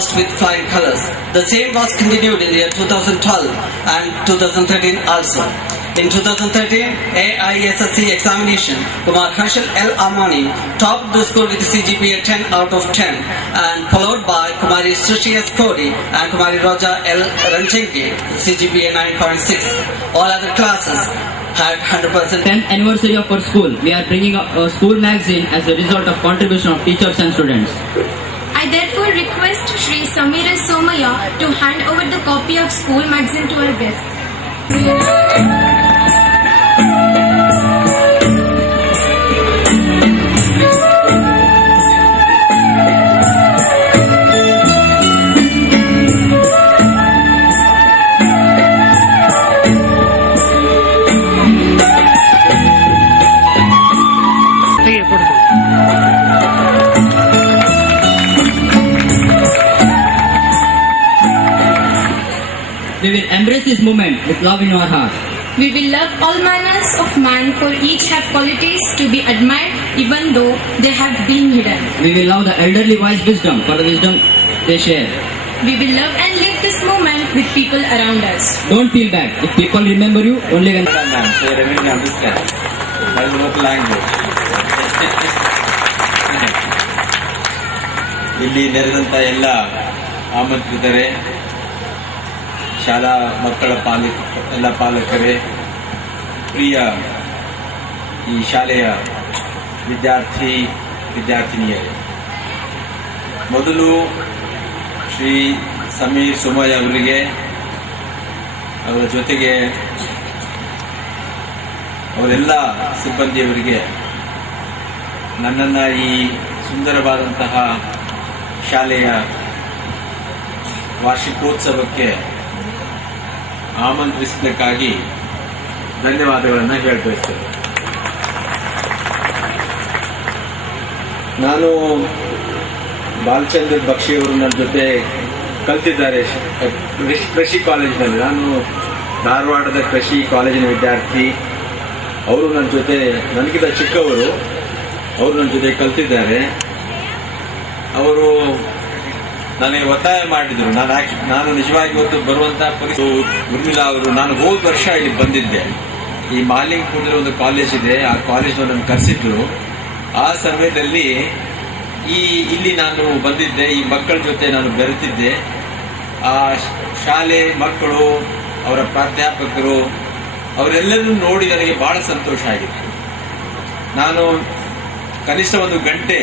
with flying colors. The same was continued in the year 2012 and 2013 also. In 2013 AISSC examination, Kumar Harshal L. Amani topped the school with CGPA 10 out of 10 and followed by Kumari Srishi S. Kodi and Kumari Roja L. Ranchenki, CGPA 9.6. All other classes had 100%. 10th anniversary of our school. We are bringing a school magazine as a result of contribution of teachers and students. I therefore request Shri Samira Somaya to hand over the copy of school magazine to our guest. We will embrace this movement with love in our heart. We will love all manners of man, for each have qualities to be admired even though they have been hidden. We will love the elderly wise wisdom for the wisdom they share. We will love and live this moment with people around us. Don't feel bad if people remember you only when... So you really understand. That is local language. ಇಲ್ಲಿ ನೆರೆದಂತ ಎಲ್ಲ ಆಮಂತ್ರಿತರೆ, ಶಾಲಾ ಮಕ್ಕಳ ಎಲ್ಲ ಪಾಲಕರೇ, ಪ್ರಿಯ ಈ ಶಾಲೆಯ ವಿದ್ಯಾರ್ಥಿನಿಯರೇ, ಮೊದಲು ಶ್ರೀ ಸಮೀರ್ ಸುಮಯ್ಯ ಅವರಿಗೆ, ಅವರ ಜೊತೆಗೆ ಅವರೆಲ್ಲ ಸಿಬ್ಬಂದಿಯವರಿಗೆ ನನ್ನನ್ನು ಈ ಸುಂದರವಾದಂತಹ ಶಾಲೆಯ ವಾರ್ಷಿಕೋತ್ಸವಕ್ಕೆ ಆಮಂತ್ರಿಸಲಿಕ್ಕಾಗಿ ಧನ್ಯವಾದಗಳನ್ನು ಹೇಳಬಯಸ್ತೇನೆ. ನಾನು ಬಾಲಚಂದ್ರ ಬಕ್ಷಿಯವರು ನನ್ನ ಜೊತೆ ಕಲಿತಿದ್ದಾರೆ ಕೃಷಿ ಕಾಲೇಜಿನಲ್ಲಿ. ನಾನು ಧಾರವಾಡದ ಕೃಷಿ ಕಾಲೇಜಿನ ವಿದ್ಯಾರ್ಥಿ. ಅವರು ನನ್ನ ಜೊತೆ, ನನಗಿಂತ ಚಿಕ್ಕವರು, ಅವರು ನನ್ನ ಜೊತೆ ಕಲಿತಿದ್ದಾರೆ. ಅವರು ನನಗೆ ಒತ್ತಾಯ ಮಾಡಿದರು. ನಾನು ನಿಜವಾಗಿ ಇವತ್ತು ಬರುವಂತಹ ಉರ್ಮಿಳಾ ಅವರು, ನಾನು ಹೋದ ವರ್ಷ ಇಲ್ಲಿ ಬಂದಿದ್ದೆ. ಈ ಮಾಲಿಂಗ್ಪುರದಲ್ಲಿ ಒಂದು ಕಾಲೇಜ್ ಇದೆ, ಆ ಕಾಲೇಜ್ ನನ್ನ ಕರೆಸಿದ್ರು. ಆ ಸಮಯದಲ್ಲಿ ಇಲ್ಲಿ ನಾನು ಬಂದಿದ್ದೆ, ಈ ಮಕ್ಕಳ ಜೊತೆ ನಾನು ಬೆರೆತಿದ್ದೆ. ಆ ಶಾಲೆ ಮಕ್ಕಳು, ಅವರ ಪ್ರಾಧ್ಯಾಪಕರು, ಅವರೆಲ್ಲರನ್ನು ನೋಡಿ ನನಗೆ ಬಹಳ ಸಂತೋಷ ಆಗಿತ್ತು. ನಾನು ಕನಿಷ್ಠ 1 ಗಂಟೆ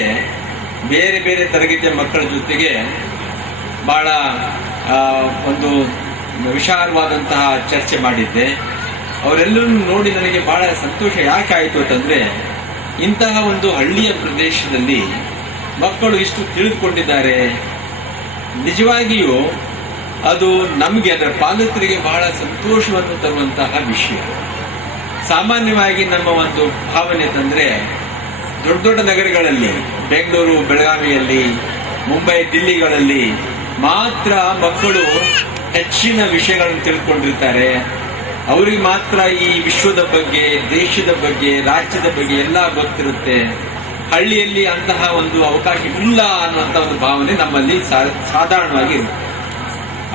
ಬೇರೆ ಬೇರೆ ತರಗತಿಯ ಮಕ್ಕಳ ಜೊತೆಗೆ ಬಹಳ ಒಂದು ವಿಶಾಲವಾದಂತಹ ಚರ್ಚೆ ಮಾಡಿದ್ದೆ. ಅವರೆಲ್ಲರನ್ನು ನೋಡಿ ನನಗೆ ಬಹಳ ಸಂತೋಷ ಯಾಕೆ ಆಯಿತು ಅಂತಂದ್ರೆ, ಇಂತಹ ಒಂದು ಹಳ್ಳಿಯ ಪ್ರದೇಶದಲ್ಲಿ ಮಕ್ಕಳು ಇಷ್ಟು ತಿಳಿದುಕೊಂಡಿದ್ದಾರೆ. ನಿಜವಾಗಿಯೂ ಅದು ನಮಗೆ, ಅದರ ಪಾಲಕರಿಗೆ ಬಹಳ ಸಂತೋಷವನ್ನು ತರುವಂತಹ ವಿಷಯ. ಸಾಮಾನ್ಯವಾಗಿ ನಮ್ಮ ಒಂದು ಭಾವನೆ ತಂದ್ರೆ, ದೊಡ್ಡ ದೊಡ್ಡ ನಗರಗಳಲ್ಲಿ, ಬೆಂಗಳೂರು, ಬೆಳಗಾವಿಯಲ್ಲಿ, ಮುಂಬೈ, ದಿಲ್ಲಿಗಳಲ್ಲಿ ಮಾತ್ರ ಮಕ್ಕಳು ಹೆಚ್ಚಿನ ವಿಷಯಗಳನ್ನು ತಿಳ್ಕೊಂಡಿರ್ತಾರೆ. ಅವರಿಗೆ ಮಾತ್ರ ಈ ವಿಶ್ವದ ಬಗ್ಗೆ, ದೇಶದ ಬಗ್ಗೆ, ರಾಜ್ಯದ ಬಗ್ಗೆ ಎಲ್ಲ ಗೊತ್ತಿರುತ್ತೆ. ಹಳ್ಳಿಯಲ್ಲಿ ಅಂತಹ ಒಂದು ಅವಕಾಶ ಇಲ್ಲ ಅನ್ನುವಂಥ ಒಂದು ಭಾವನೆ ನಮ್ಮಲ್ಲಿ ಸಾಧಾರಣವಾಗಿ ಇರುತ್ತೆ.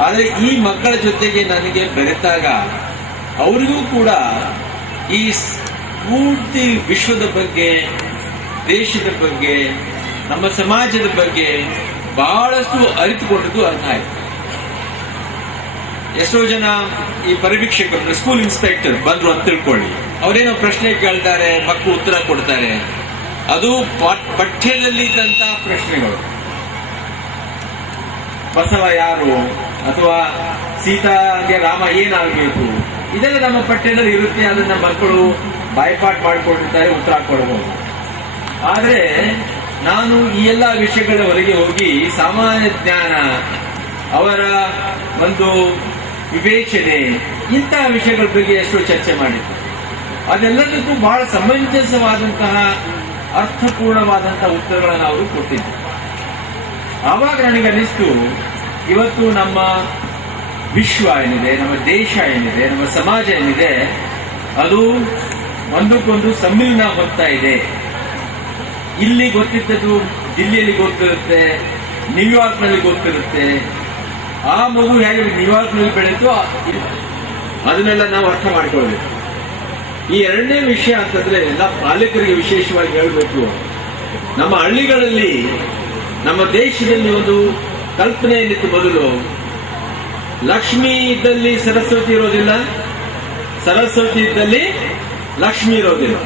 ಆದರೆ ಈ ಮಕ್ಕಳ ಜೊತೆಗೆ ನನಗೆ ಬೆರೆತಾಗ ಅವರಿಗೂ ಕೂಡ ಈ ಪೂರ್ತಿ ವಿಶ್ವದ ಬಗ್ಗೆ, ದೇಶದ ಬಗ್ಗೆ, ನಮ್ಮ ಸಮಾಜದ ಬಗ್ಗೆ ಬಹಳಷ್ಟು ಅರಿತುಕೊಂಡದ್ದು ಅರ್ಥ ಆಯ್ತು. ಎಷ್ಟೋ ಜನ ಈ ಪರಿವೀಕ್ಷಕರು, ಸ್ಕೂಲ್ ಇನ್ಸ್ಪೆಕ್ಟರ್ ಬಂದ್ರು ಅಂತ ತಿಳ್ಕೊಳ್ಳಿ, ಅವರೇನೋ ಪ್ರಶ್ನೆ ಕೇಳ್ತಾರೆ, ಮಕ್ಕಳು ಉತ್ತರ ಕೊಡ್ತಾರೆ. ಅದು ಪಠ್ಯದಲ್ಲಿ ಇದ್ದಂತಹ ಪ್ರಶ್ನೆಗಳು. ಬಸವ ಯಾರು, ಅಥವಾ ಸೀತಾಗೆ ರಾಮ ಏನಾಗಬೇಕು, ಇದೆಲ್ಲ ನಮ್ಮ ಪಠ್ಯದಲ್ಲಿ ಇರುತ್ತೆ. ಅದನ್ನ ಮಕ್ಕಳು ಬಾಯ್ಪಾಟ್ ಮಾಡಿಕೊಂಡಿರ್ತಾರೆ, ಉತ್ತರ ಕೊಡಬಹುದು. ಆದ್ರೆ ನಾನು ಈ ಎಲ್ಲ ವಿಷಯಗಳ ಹೊರಗೆ ಹೋಗಿ ಸಾಮಾನ್ಯ ಜ್ಞಾನ, ಅವರ ಒಂದು ವಿವೇಚನೆ, ಇಂತಹ ವಿಷಯಗಳ ಬಗ್ಗೆ ಎಷ್ಟೋ ಚರ್ಚೆ ಮಾಡಿದ್ದೆ. ಅದೆಲ್ಲದಕ್ಕೂ ಬಹಳ ಸಮಂಜಸವಾದಂತಹ, ಅರ್ಥಪೂರ್ಣವಾದಂತಹ ಉತ್ತರಗಳನ್ನು ಅವರು ಕೊಟ್ಟಿದ್ದರು. ಆವಾಗ ನನಗೆ ಅನಿಸ್ತು, ಇವತ್ತು ನಮ್ಮ ವಿಶ್ವ ಏನಿದೆ, ನಮ್ಮ ದೇಶ ಏನಿದೆ, ನಮ್ಮ ಸಮಾಜ ಏನಿದೆ, ಅದು ಒಂದಕ್ಕೊಂದು ಸಮ್ಮಿಲನ ಹೊತ್ತಾ ಇದೆ. ಇಲ್ಲಿ ಗೊತ್ತಿದ್ದದ್ದು ದಿಲ್ಲಿಯಲ್ಲಿ ಗೊತ್ತಿರುತ್ತೆ, ನ್ಯೂಯಾರ್ಕ್ ನಲ್ಲಿ ಗೊತ್ತಿರುತ್ತೆ. ಆ ಮಗು ಹೇಗೆ ನ್ಯೂಯಾರ್ಕ್ ನಲ್ಲಿ ಬೆಳೀತೋ ಅದನ್ನೆಲ್ಲ ನಾವು ಅರ್ಥ ಮಾಡ್ಕೊಳ್ಬೇಕು. ಈ ಎರಡನೇ ವಿಷಯ ಅಂತಂದ್ರೆ ಎಲ್ಲ ಪಾಲಕರಿಗೆ ವಿಶೇಷವಾಗಿ ಹೇಳಬೇಕು. ನಮ್ಮ ಹಳ್ಳಿಗಳಲ್ಲಿ, ನಮ್ಮ ದೇಶದಲ್ಲಿ ಒಂದು ಕಲ್ಪನೆ ಏನಿತ್ತು ಮೊದಲು, ಲಕ್ಷ್ಮಿ ಇದ್ದಲ್ಲಿ ಸರಸ್ವತಿ ಇರೋದಿಲ್ಲ, ಸರಸ್ವತಿ ಇದ್ದಲ್ಲಿ ಲಕ್ಷ್ಮಿ ಇರೋದಿಲ್ಲ.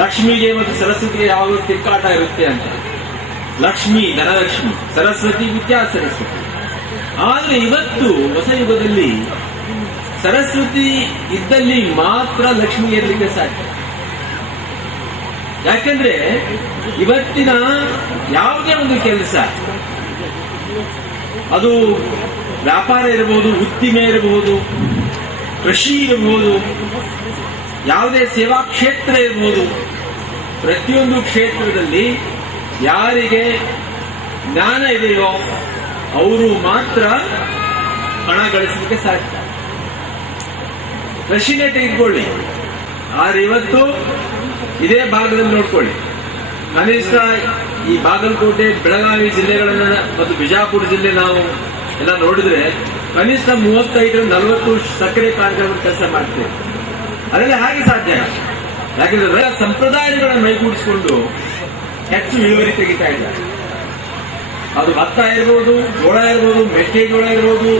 ಲಕ್ಷ್ಮಿಗೆ ಮತ್ತು ಸರಸ್ವತಿಗೆ ಯಾವಾಗಲೂ ತಿಕ್ಕಾಟ ಇರುತ್ತೆ ಅಂತ. ಲಕ್ಷ್ಮಿ ಧನಲಕ್ಷ್ಮಿ, ಸರಸ್ವತಿ ವಿದ್ಯಾ ಸರಸ್ವತಿ. ಆದ್ರೆ ಇವತ್ತು ಹೊಸ ಯುಗದಲ್ಲಿ ಸರಸ್ವತಿ ಇದ್ದಲ್ಲಿ ಮಾತ್ರ ಲಕ್ಷ್ಮಿ ಇರಲಿಕ್ಕೆ ಸಾಧ್ಯ. ಯಾಕಂದ್ರೆ ಇವತ್ತಿನ ಯಾವುದೇ ಒಂದು ಕೆಲಸ, ಅದು ವ್ಯಾಪಾರ ಇರಬಹುದು, ಉದ್ದಿಮೆ ಇರಬಹುದು, ಕೃಷಿ ಇರಬಹುದು, ಯಾವುದೇ ಸೇವಾ ಕ್ಷೇತ್ರ ಇರಬಹುದು, ಪ್ರತಿಯೊಂದು ಕ್ಷೇತ್ರದಲ್ಲಿ ಯಾರಿಗೆ ಜ್ಞಾನ ಇದೆಯೋ ಅವರು ಮಾತ್ರ ಹಣ ಗಳಿಸಲಿಕ್ಕೆ ಸಾಧ್ಯ. ಕೃಷಿನೇ ತೆಗೆದುಕೊಳ್ಳಿ, ಆದ್ರೆ ಇವತ್ತು ಇದೇ ಭಾಗದಲ್ಲಿ ನೋಡ್ಕೊಳ್ಳಿ, ಕನಿಷ್ಠ ಈ ಬಾಗಲಕೋಟೆ, ಬೆಳಗಾವಿ ಜಿಲ್ಲೆಗಳನ್ನ ಮತ್ತು ಬಿಜಾಪುರ ಜಿಲ್ಲೆ ನಾವು ಎಲ್ಲ ನೋಡಿದ್ರೆ ಕನಿಷ್ಠ 35-40 ಸಕ್ಕರೆ ಕಾರ್ಖಾನೆ ಕೆಲಸ ಮಾಡ್ತೇವೆ. ಅದೆಲ್ಲ ಹಾಗೆ ಸಾಧ್ಯ. ಯಾಕಂದ್ರೆ ಸಂಪ್ರದಾಯಗಳನ್ನು ಮೈಗೂಡಿಸಿಕೊಂಡು ಹೆಚ್ಚು ಇಳುವರಿ ತೆಗಿತಾ ಇದ್ದಾರೆ. ಅದು ಭತ್ತ ಇರ್ಬೋದು, ಜೋಳ ಇರ್ಬೋದು, ಮೆಕ್ಕೆಜೋಳ ಇರ್ಬೋದು,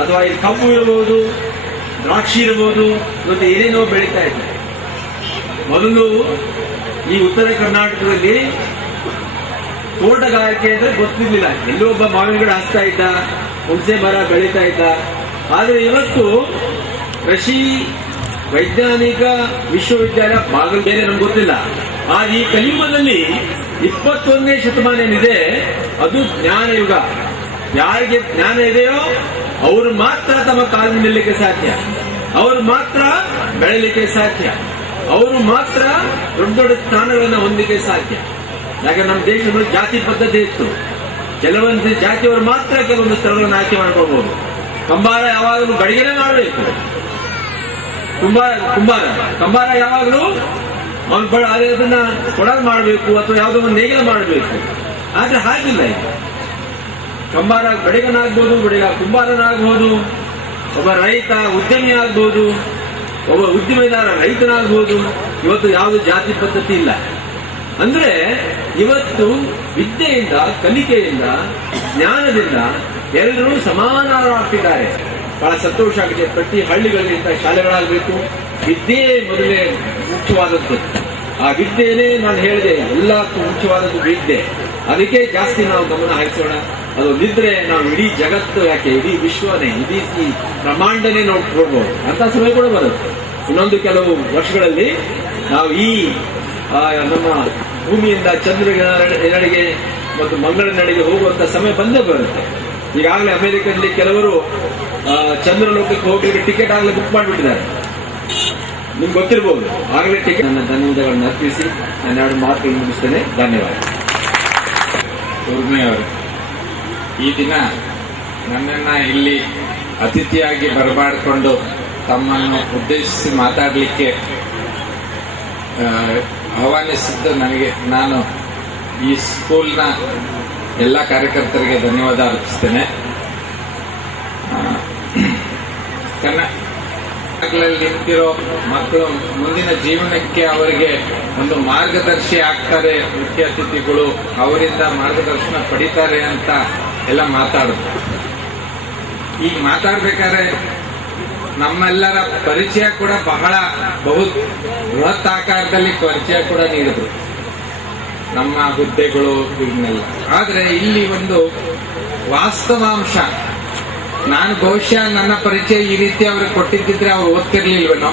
ಅಥವಾ ಈ ಕಬ್ಬು ಇರಬಹುದು, ದ್ರಾಕ್ಷಿ ಇರಬಹುದು, ಇವತ್ತು ಏನೇನೋ ಬೆಳೀತಾ ಇದ್ದಾರೆ. ಮೊದಲು ಈ ಉತ್ತರ ಕರ್ನಾಟಕದಲ್ಲಿ ತೋಟಗಾರಿಕೆ ಅಂದ್ರೆ ಗೊತ್ತಿರ್ಲಿಲ್ಲ. ಎಲ್ಲೋ ಒಬ್ಬ ಮಾವಿನ ಗಿಡ ಹಚ್ತಾ ಇದ್ದ, ಹುಣಸೆ ಮರ ಬೆಳೀತಾ ಇದ್ದ. ಆದ್ರೆ ಇವತ್ತು ಕೃಷಿ ವೈಜ್ಞಾನಿಕ ವಿಶ್ವವಿದ್ಯಾಲಯ ಬಾಗಲ್ ಬೇರೆ ನಮ್ಗೆ ಗೊತ್ತಿಲ್ಲ. ಆದ್ರೆ ಈ ಕಲಿಯುಗದಲ್ಲಿ 21ನೇ ಶತಮಾನ ಏನಿದೆ ಅದು ಜ್ಞಾನ ಯುಗ. ಯಾರಿಗೆ ಜ್ಞಾನ ಇದೆಯೋ ಅವರು ಮಾತ್ರ ತಮ್ಮ ಕಾಲು ನಿಲ್ಲಲಿಕ್ಕೆ ಸಾಧ್ಯ, ಅವರು ಮಾತ್ರ ಬೆಳಲಿಕ್ಕೆ ಸಾಧ್ಯ, ಅವರು ಮಾತ್ರ ದೊಡ್ಡ ದೊಡ್ಡ ಸ್ಥಾನಗಳನ್ನು ಹೊಂದಲಿಕ್ಕೆ ಸಾಧ್ಯ. ಯಾಕಂದ್ರೆ ನಮ್ಮ ದೇಶದಲ್ಲಿ ಜಾತಿ ಪದ್ಧತಿ ಇತ್ತು. ಕೆಲವೊಂದು ಜಾತಿಯವರು ಮಾತ್ರ ಕೆಲವೊಂದು ಸ್ಥಳಗಳನ್ನು ಆಯ್ಕೆ ಮಾಡ್ಕೊಳ್ಬಹುದು. ಕಂಬಾರ ಯಾವಾಗಲೂ ಗಡಿಗೆನೇ ಮಾಡಬೇಕು. ಕಂಬಾರ ಯಾವಾಗಲೂ ಅದನ್ನ ಕೊಡಲ್ ಮಾಡಬೇಕು ಅಥವಾ ಯಾವುದೋ ಒಂದು ನೇಗಿಲ ಮಾಡಬೇಕು. ಆದ್ರೆ ಹಾಗಿಲ್ಲ. ಈಗ ಕಂಬಾರ ಗಡಿಗನಾಗ್ಬೋದು, ಕುಂಬಾರನಾಗ್ಬೋದು, ಒಬ್ಬ ರೈತ ಉದ್ಯಮಿ ಆಗ್ಬೋದು, ಒಬ್ಬ ಉದ್ಯಮಿದಾರ ರೈತನಾಗ್ಬೋದು. ಇವತ್ತು ಯಾವುದು ಜಾತಿ ಪದ್ಧತಿ ಇಲ್ಲ. ಅಂದ್ರೆ ಇವತ್ತು ವಿದ್ಯೆಯಿಂದ, ಕಲಿಕೆಯಿಂದ, ಜ್ಞಾನದಿಂದ ಎಲ್ಲರೂ ಸಮಾನರಾಗ್ತಿದ್ದಾರೆ. ಬಹಳ ಸಂತೋಷ ಆಗಿದೆ. ಪ್ರತಿ ಹಳ್ಳಿಗಳಲ್ಲಿ ಇಂಥ ಶಾಲೆಗಳಾಗಬೇಕು. ವಿದ್ಯೆ ಮೊದಲೇ ಮುಖ್ಯವಾದದ್ದು. ಆ ವಿದ್ಯೆನೇ ನಾನು ಹೇಳಿದೆ ಎಲ್ಲಕ್ಕೂ ಮುಖ್ಯವಾದದ್ದು ವಿದ್ಯೆ. ಅದಕ್ಕೆ ಜಾಸ್ತಿ ನಾವು ಗಮನ ಹರಿಸೋಣ. ಅದು ನಿದ್ರೆ ನಾವು ಇಡೀ ಜಗತ್ತು, ಯಾಕೆ ಇಡೀ ವಿಶ್ವನೇ, ಇಡೀ ಬ್ರಹ್ಮಾಂಡನೇ ನಾವು ನೋಡ್ಬೋದು ಅಂತ ಸಮಯ ಕೂಡ ಬರುತ್ತೆ. ಇನ್ನೊಂದು ಕೆಲವು ವರ್ಷಗಳಲ್ಲಿ ನಾವು ಈ ನಮ್ಮ ಭೂಮಿಯಿಂದ ಚಂದ್ರನೆಡೆಗೆ ಮತ್ತು ಮಂಗಳನೆಡೆಗೆ ಹೋಗುವಂತ ಸಮಯ ಬಂದೇ ಬರುತ್ತೆ. ಈಗಾಗಲೇ ಅಮೆರಿಕದಲ್ಲಿ ಕೆಲವರು ಚಂದ್ರಲೋಕಕ್ಕೆ ಹೋಗಿ ಟಿಕೆಟ್ ಆಗಲೇ ಬುಕ್ ಮಾಡಿಬಿಟ್ಟಿದ್ದಾರೆ. ನಿಮ್ಗೆ ಗೊತ್ತಿರಬಹುದು. ಆಗಲೇ ಟಿಕೆಟ್. ನನ್ನ ಧನ್ಯವಾದಗಳನ್ನು ಅರ್ಪಿಸಿ ನಾನು 2 ಮಾತುಗಳನ್ನು ಮುಗಿಸ್ತೇನೆ. ಧನ್ಯವಾದ. ಊರ್ಮಿಯವರು ಈ ದಿನ ನನ್ನನ್ನ ಇಲ್ಲಿ ಅತಿಥಿಯಾಗಿ ಬರಮಾಡಿಕೊಂಡು ತಮ್ಮನ್ನು ಉದ್ದೇಶಿಸಿ ಮಾತಾಡಲಿಕ್ಕೆ ಆಹ್ವಾನಿಸಿದ್ದು ನನಗೆ, ನಾನು ಈ ಸ್ಕೂಲ್ನ ಎಲ್ಲ ಕಾರ್ಯಕರ್ತರಿಗೆ ಧನ್ಯವಾದ ಅರ್ಪಿಸ್ತೇನೆ. ಕನ್ನಡದಲ್ಲಿ ನಿಂತಿರೋ ಮಕ್ಕಳು ಮುಂದಿನ ಜೀವನಕ್ಕೆ ಅವರಿಗೆ ಒಂದು ಮಾರ್ಗದರ್ಶಿ ಆಗ್ತಾರೆ, ಮುಖ್ಯ ಅತಿಥಿಗಳು ಅವರಿಂದ ಮಾರ್ಗದರ್ಶನ ಪಡಿತಾರೆ ಅಂತ ಎಲ್ಲ ಮಾತಾಡಿದ್ರು. ಈಗ ಮಾತಾಡ್ಬೇಕಾದ್ರೆ ನಮ್ಮೆಲ್ಲರ ಪರಿಚಯ ಕೂಡ ಬಹು ಬೃಹತ್ ಆಕಾರದಲ್ಲಿ ಪರಿಚಯ ಕೂಡ ನೀಡಿದ್ರು, ನಮ್ಮ ಹುದ್ದೆಗಳು ಇವನ್ನೆಲ್ಲ. ಆದ್ರೆ ಇಲ್ಲಿ ಒಂದು ವಾಸ್ತವಾಂಶ, ನಾನು ಬಹುಶಃ ನನ್ನ ಪರಿಚಯ ಈ ರೀತಿ ಅವ್ರಿಗೆ ಕೊಟ್ಟಿದ್ದಿದ್ರೆ ಅವ್ರು ಓದ್ತಿರ್ಲಿಲ್ವೇನೋ.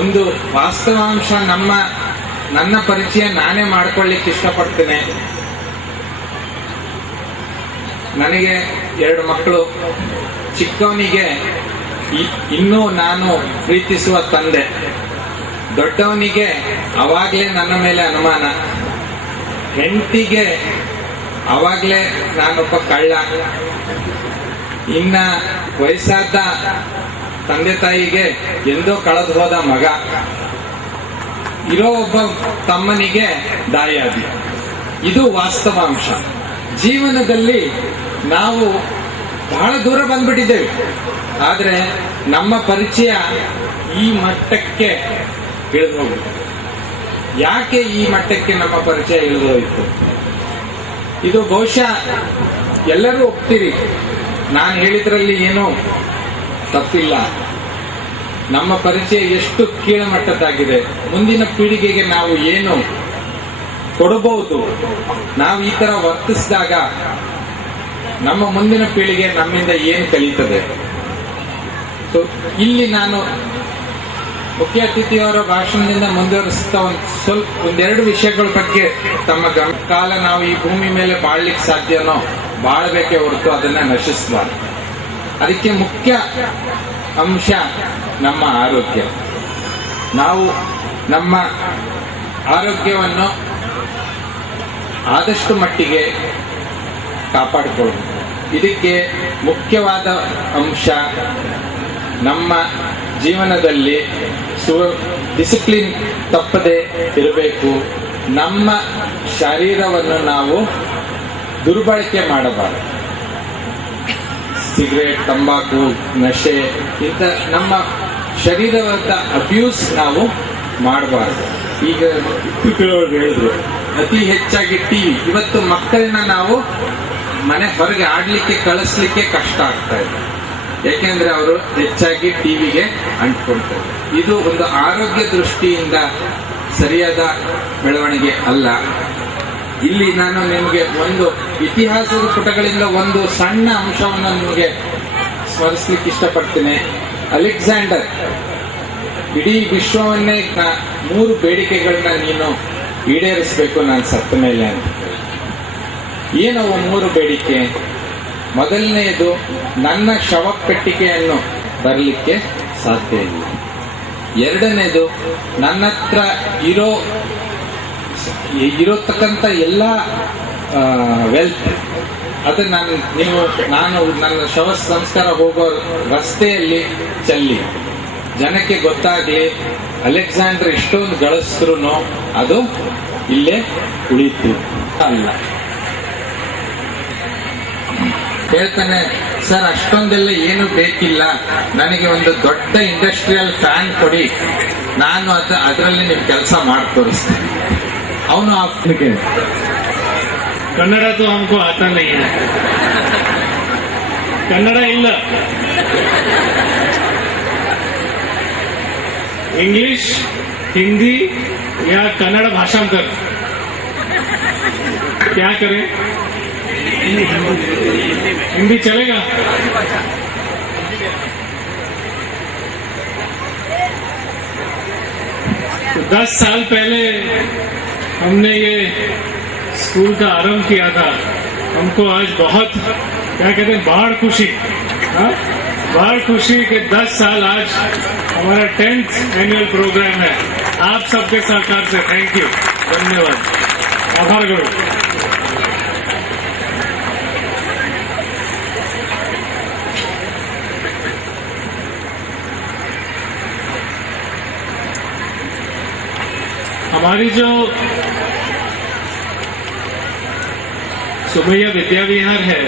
ಒಂದು ವಾಸ್ತವಾಂಶ, ನನ್ನ ಪರಿಚಯ ನಾನೇ ಮಾಡ್ಕೊಳ್ಳಿಕ್ಕೆ ಇಷ್ಟಪಡ್ತೇನೆ. ನನಗೆ 2 ಮಕ್ಕಳು. ಚಿಕ್ಕವನಿಗೆ ಇನ್ನೂ ನಾನು ಪ್ರೀತಿಸುವ ತಂದೆ, ದೊಡ್ಡವನಿಗೆ ಅವಾಗ್ಲೇ ನನ್ನ ಮೇಲೆ ಅನುಮಾನ, ಹೆಂಡತಿಗೆ ಅವಾಗ್ಲೇ ನಾನೊಬ್ಬ ಕಳ್ಳ, ಇನ್ನ ವಯಸ್ಸಾದ ತಂದೆ ತಾಯಿಗೆ ಎಂದೋ ಕಳೆದು ಹೋದ ಮಗ, ಇರೋ ಒಬ್ಬ ತಮ್ಮನಿಗೆ ದಾಯಾದಿ. ಇದು ವಾಸ್ತವಾಂಶ. ಜೀವನದಲ್ಲಿ ನಾವು ಬಹಳ ದೂರ ಬಂದ್ಬಿಟ್ಟಿದ್ದೇವೆ, ಆದ್ರೆ ನಮ್ಮ ಪರಿಚಯ ಈ ಮಟ್ಟಕ್ಕೆ ಇಳಿದು ಹೋಗ್ಬಿಟ್ಟು. ಯಾಕೆ ಈ ಮಟ್ಟಕ್ಕೆ ನಮ್ಮ ಪರಿಚಯ ಇಳಿದು ಹೋಯಿತು? ಇದು ಬಹುಶಃ ಎಲ್ಲರೂ ಒಪ್ತೀರಿ, ನಾನು ಹೇಳಿದ್ರಲ್ಲಿ ಏನೋ ತಪ್ಪಿಲ್ಲ. ನಮ್ಮ ಪರಿಚಯ ಎಷ್ಟು ಕೀಳಮಟ್ಟದ್ದಾಗಿದೆ, ಮುಂದಿನ ಪೀಳಿಗೆಗೆ ನಾವು ಏನು ಕೊಡಬಹುದು, ನಾವು ಈ ತರ ವರ್ತಿಸಿದಾಗ ನಮ್ಮ ಮುಂದಿನ ಪೀಳಿಗೆ ನಮ್ಮಿಂದ ಏನು ಕಲಿತದೆ. ಸೊ ಇಲ್ಲಿ ನಾನು ಮುಖ್ಯ ಅತಿಥಿಯವರ ಭಾಷಣದಿಂದ ಮುಂದುವರಿಸ್ತಾ ಒಂದೆರಡು ವಿಷಯಗಳ ಬಗ್ಗೆ ತಮ್ಮ ಕಾಲ ನಾವು ಈ ಭೂಮಿ ಮೇಲೆ ಬಾಳ್ಲಿಕ್ಕೆ ಸಾಧ್ಯನೋ ಬಾಳಬೇಕೇ ಹೊರತು ಅದನ್ನ ನಶಿಸಬಾರ್ದು. ಅದಕ್ಕೆ ಮುಖ್ಯ ಅಂಶ ನಮ್ಮ ಆರೋಗ್ಯ. ನಾವು ನಮ್ಮ ಆರೋಗ್ಯವನ್ನು ಆದಷ್ಟು ಮಟ್ಟಿಗೆ ಕಾಪಾಡಿಕೊಳ್ಳಬೇಕು. ಇದಕ್ಕೆ ಮುಖ್ಯವಾದ ಅಂಶ ನಮ್ಮ ಜೀವನದಲ್ಲಿ ಡಿಸಿಪ್ಲಿನ್ ತಪ್ಪದೆ ಇರಬೇಕು. ನಮ್ಮ ಶರೀರವನ್ನು ನಾವು ದುರ್ಬಳಕೆ ಮಾಡಬಾರದು. ಸಿಗರೇಟ್, ತಂಬಾಕು, ನಶೆ ಇಂಥ ನಮ್ಮ ಶರೀರದ ಅಬ್ಯೂಸ್ ನಾವು ಮಾಡಬಾರದು. ಈಗ ಹೇಳಿದ್ರು ಅತಿ ಹೆಚ್ಚಾಗಿ ಟಿವಿ. ಇವತ್ತು ಮಕ್ಕಳನ್ನ ನಾವು ಮನೆ ಹೊರಗೆ ಆಡ್ಲಿಕ್ಕೆ ಕಳಿಸ್ಲಿಕ್ಕೆ ಕಷ್ಟ ಆಗ್ತಾ ಇದೆ, ಯಾಕೆಂದ್ರೆ ಅವರು ಹೆಚ್ಚಾಗಿ ಟಿವಿಗೆ ಅಂಟ್ಕೊಳ್ತಾರೆ. ಇದು ಒಂದು ಆರೋಗ್ಯ ದೃಷ್ಟಿಯಿಂದ ಸರಿಯಾದ ಬೆಳವಣಿಗೆ ಅಲ್ಲ. ಇಲ್ಲಿ ನಾನು ನಿಮಗೆ ಒಂದು ಇತಿಹಾಸದ ಪುಟಗಳಿಂದ ಒಂದು ಸಣ್ಣ ಅಂಶವನ್ನು ನಿಮಗೆ ಸ್ಮರಿಸಲಿಕ್ಕೆ ಇಷ್ಟಪಡ್ತೇನೆ. ಅಲೆಕ್ಸಾಂಡರ್ ಇಡೀ ವಿಶ್ವವನ್ನೇ 3 ಬೇಡಿಕೆಗಳನ್ನ ನೀನು ಈಡೇರಿಸಬೇಕು ನಾನು ಸತ್ತ ಮೇಲೆ ಅಂತ. ಏನವು 3 ಬೇಡಿಕೆ? ಮೊದಲನೆಯದು, ನನ್ನ ಶವಪೆಟ್ಟಿಗೆಯನ್ನು ಬರಲಿಕ್ಕೆ ಸಾಧ್ಯ ಇಲ್ಲ. ಎರಡನೇದು, ನನ್ನ ಹತ್ರ ಇರೋತಕ್ಕಂಥ ಎಲ್ಲ ವೆಲ್ತ್ ಅದು ನಾನು ನನ್ನ ಶವ ಸಂಸ್ಕಾರ ಹೋಗೋ ರಸ್ತೆಯಲ್ಲಿ ಚೆಲ್ಲಿ ಜನಕ್ಕೆ ಗೊತ್ತಾಗ್ಲಿ ಅಲೆಕ್ಸಾಂಡರ್ ಇಷ್ಟೊಂದು ಗಳಿಸಿದ್ರು ಅದು ಇಲ್ಲೇ ಉಳಿತು ಅಲ್ಲ. ಹೇಳ್ತಾನೆ, ಸರ್ ಅಷ್ಟೊಂದೆಲ್ಲ ಏನು ಬೇಕಿಲ್ಲ, ನನಗೆ ಒಂದು ದೊಡ್ಡ ಇಂಡಸ್ಟ್ರಿಯಲ್ ಫ್ಯಾನ್ ಕೊಡಿ, ನಾನು ಅದರಲ್ಲಿ ನೀವು ಕೆಲಸ ಮಾಡಿ ತೋರಿಸ್ತೇನೆ. ಅವನು कन्नड़ तो हमको आता नहीं है, कन्नड़ ಇಲ್ಲ, इंग्लिश, हिंदी या कन्नड़ भाषांतर क्या करें? हिंदी चलेगा? तो 10 साल पहले हमने ये स्कूल का आरंभ किया था. हमको आज बहुत क्या कहते हैं बाढ़ खुशी, बाढ़ खुशी के 10 साल आज हमारा 10th एनुअल प्रोग्राम है. आप सबके सहकार से थैंक यू, धन्यवाद, आभार करो. हमारी जो सुमैया विद्या विहार है,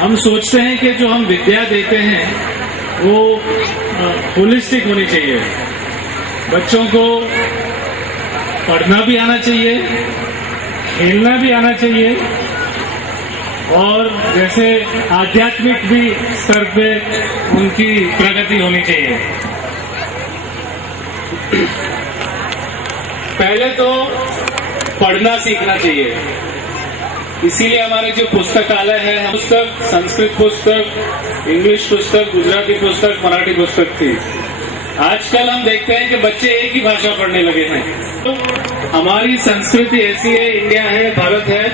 हम सोचते हैं कि जो हम विद्या देते हैं वो होलिस्टिक होनी चाहिए. बच्चों को पढ़ना भी आना चाहिए, खेलना भी आना चाहिए और जैसे आध्यात्मिक भी स्तर पे उनकी प्रगति होनी चाहिए. पहले तो पढ़ना सीखना चाहिए. इसीलिए हमारे जो पुस्तकालय है, पुस्तक, संस्कृत पुस्तक, इंग्लिश पुस्तक, गुजराती पुस्तक, मराठी पुस्तक थी. आजकल हम देखते हैं कि बच्चे एक ही भाषा पढ़ने लगे हैं. तो हमारी संस्कृति ऐसी है, इंडिया है, भारत है,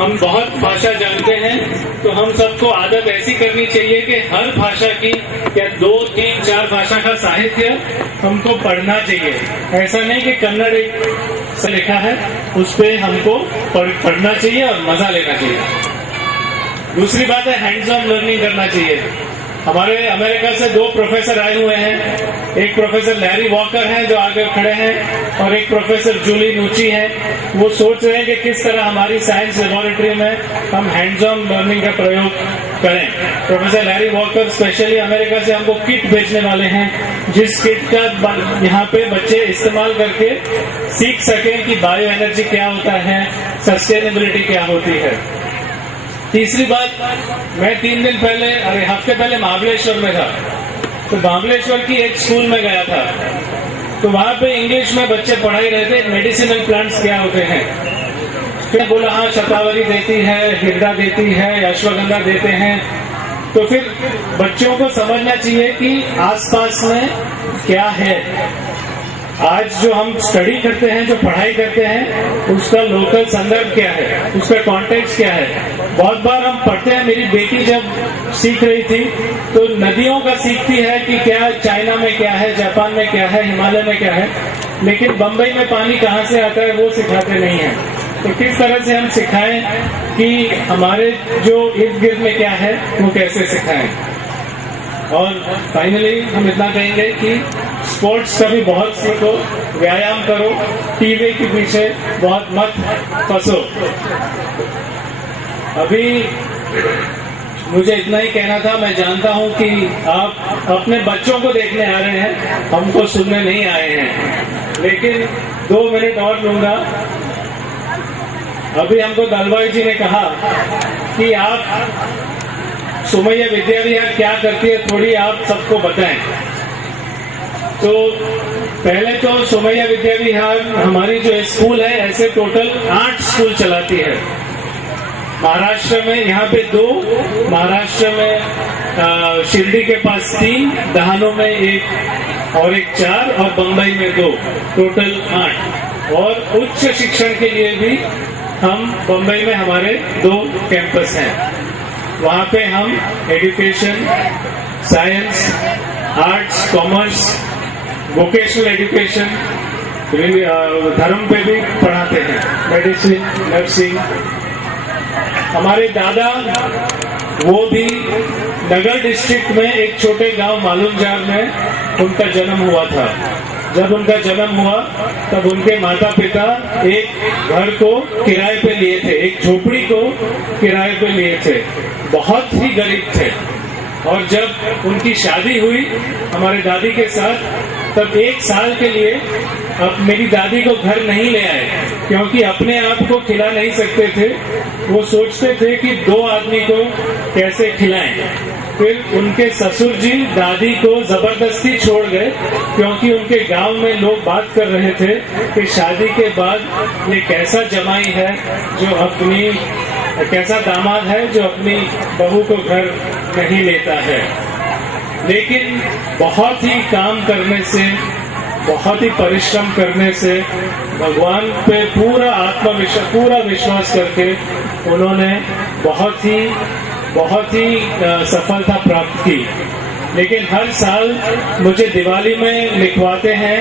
हम बहुत भाषा जानते हैं, तो हम सबको आदत ऐसी करनी चाहिए कि हर भाषा की या 2, 3, 4 भाषा का साहित्य हमको पढ़ना चाहिए. ऐसा नहीं कि कन्नड़ एक से लिखा है उस पे हमको पढ़ना चाहिए और मजा लेना चाहिए. दूसरी बात है हैंड्स ऑन लर्निंग करना चाहिए. हमारे अमेरिका से 2 प्रोफेसर आए हुए हैं। एक प्रोफेसर लैरी वॉकर हैं जो आगे खड़े हैं, और एक प्रोफेसर जूली नूची हैं। वो सोच रहे हैं कि किस तरह हमारी साइंस लेबोरेटरी में हम हैंड्स ऑन लर्निंग का प्रयोग करें। Professor Larry walker specially America से हमको किट भेजने वाले हैं, जिस किट का यहाँ पे बच्चे इस्तेमाल करके सीख सकें कि बायो एनर्जी क्या होता है, सस्टेनेबिलिटी क्या होती है। तीसरी बात, मैं 3 दिन पहले हफ्ते पहले महाबलेश्वर में था। तो महाबलेश्वर की एक स्कूल में गया था, तो वहां पे इंग्लिश में बच्चे पढ़ाई रहे थे मेडिसिनल प्लांट्स क्या होते हैं। फिर बोला हाँ शतावरी देती है, हिरडा देती है, अश्वगंधा देते हैं। तो फिर बच्चों को समझना चाहिए कि आसपास में क्या है। आज जो हम स्टडी करते हैं, जो पढ़ाई करते हैं, उसका लोकल संदर्भ क्या है, उसका कॉन्टेक्स्ट क्या है। बहुत बार हम पढ़ते हैं, मेरी बेटी जब सीख रही थी तो नदियों का सीखती है कि क्या चाइना में क्या है, जापान में क्या है, हिमालय में क्या है, लेकिन बंबई में पानी कहाँ से आता है वो सिखाते नहीं है। तो किस तरह से हम सिखाएं कि हमारे जो इर्द गिर्द में क्या है वो कैसे सिखाएं। और फाइनली हम इतना कहेंगे कि स्पोर्ट्स का भी बहुत सीखो, व्यायाम करो, टीवी के पीछे बहुत मत फंसो। अभी मुझे इतना ही कहना था। मैं जानता हूं कि आप अपने बच्चों को देखने आ रहे हैं, हमको सुनने नहीं आए हैं, लेकिन 2 मिनट और लूंगा। अभी हमको दलवाई जी ने कहा कि आप सुमैया विद्या विहार क्या करती है, थोड़ी आप सबको बताएं। तो पहले तो सुमैया विद्या विहार हमारी जो स्कूल है, ऐसे टोटल 8 स्कूल चलाती है। महाराष्ट्र में यहाँ पे 2, महाराष्ट्र में शिरडी के पास 3, दहानू में 1 और एक 4, और बम्बई में 2, टोटल 8। और उच्च शिक्षण के लिए भी हम बम्बई में हमारे 2 कैंपस हैं। वहाँ पे हम education, science, arts, commerce, vocational education, धर्म पे भी पढ़ाते हैं, मेडिसिन, नर्सिंग। हमारे दादा वो भी नगर डिस्ट्रिक्ट में एक छोटे गांव मालूमजार में उनका जन्म हुआ था। जब उनका जन्म हुआ तब उनके माता पिता एक घर को किराए पे लिए थे, एक झोपड़ी को किराए पे लिए थे, बहुत ही गरीब थे। और जब उनकी शादी हुई हमारे दादी के साथ, तब 1 साल के लिए अब मेरी दादी को घर नहीं ले आए, क्योंकि अपने आप को खिला नहीं सकते थे। वो सोचते थे कि 2 आदमी को कैसे खिलाएं। फिर उनके ससुर जी दादी को जबरदस्ती छोड़ गए, क्योंकि उनके गांव में लोग बात कर रहे थे कि शादी के बाद ये कैसा जमाई है जो अपनी, कैसा दामाद है जो अपनी बहू को घर नहीं लेता है। लेकिन बहुत ही काम करने से, बहुत ही परिश्रम करने से, भगवान पे पूरा विश्वास करके उन्होंने बहुत ही सफलता प्राप्त की। लेकिन हर साल मुझे दिवाली में लिखवाते हैं,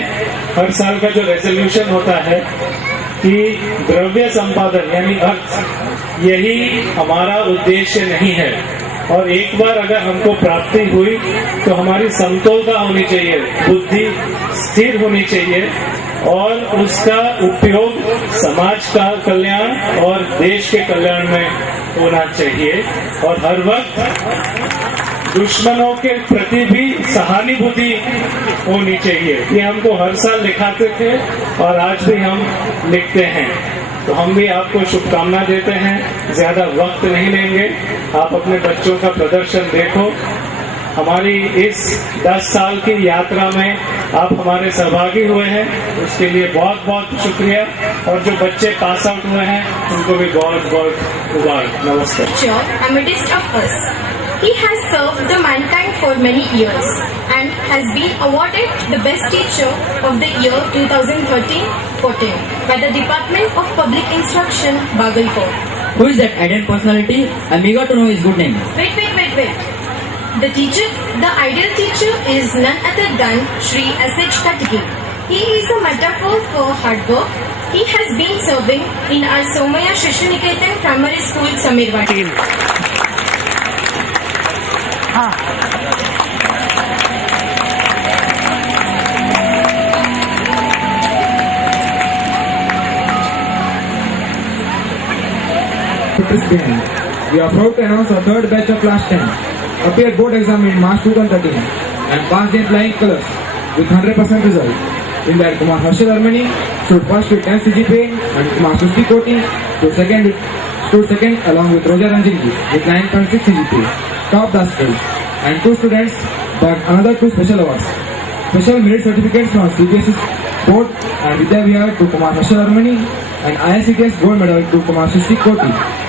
हर साल का जो रेजोल्यूशन होता है कि द्रव्य संपादन यानी अर्थ, यही हमारा उद्देश्य नहीं है। और एक बार अगर हमको प्राप्ति हुई तो हमारी समतोलता होनी चाहिए, बुद्धि स्थिर होनी चाहिए, और उसका उपयोग समाज का कल्याण और देश के कल्याण में होना चाहिए। और हर वक्त दुश्मनों के प्रति भी सहानुभूति होनी चाहिए। ये हमको हर साल लिखाते थे और आज भी हम लिखते हैं। तो हम भी आपको शुभकामना देते हैं, ज्यादा वक्त नहीं लेंगे। आप अपने बच्चों का प्रदर्शन देखो। हमारी इस 10 साल की यात्रा में आप हमारे सहभागी हुए हैं, उसके लिए बहुत बहुत शुक्रिया। और जो बच्चे पास आउट हुए हैं उनको भी बहुत बहुत मुबारक। नमस्कार। Amidst of us, he has served the mankind for many years and has been awarded the best teacher of the year 2013-14 by the Department of Public Instruction, Bhagalpur. Who is that added personality? I'm eager to know his good name. Wait. The ideal teacher is none other than Shri S.H. Katiki. He is a metaphor for hard work. He has been serving in our Somaya Shishu Niketan Primary School, Samirwadi. We are proud to announce our third batch of class 10 appeared board exam in March 2013 and passed in flying colors with 100% result. In that, Kumar Harshal Armani stood first with 10 CGPA and Kumar Susti Koti stood second along with Roja Ranjini with 9.6 CGPA. Top the school and two students bagged another two special awards. Special merit certificates from CBSE board and Vidya Vihar to Kumar Harshal Armani and IICTS gold medal to Kumar Susti Koti.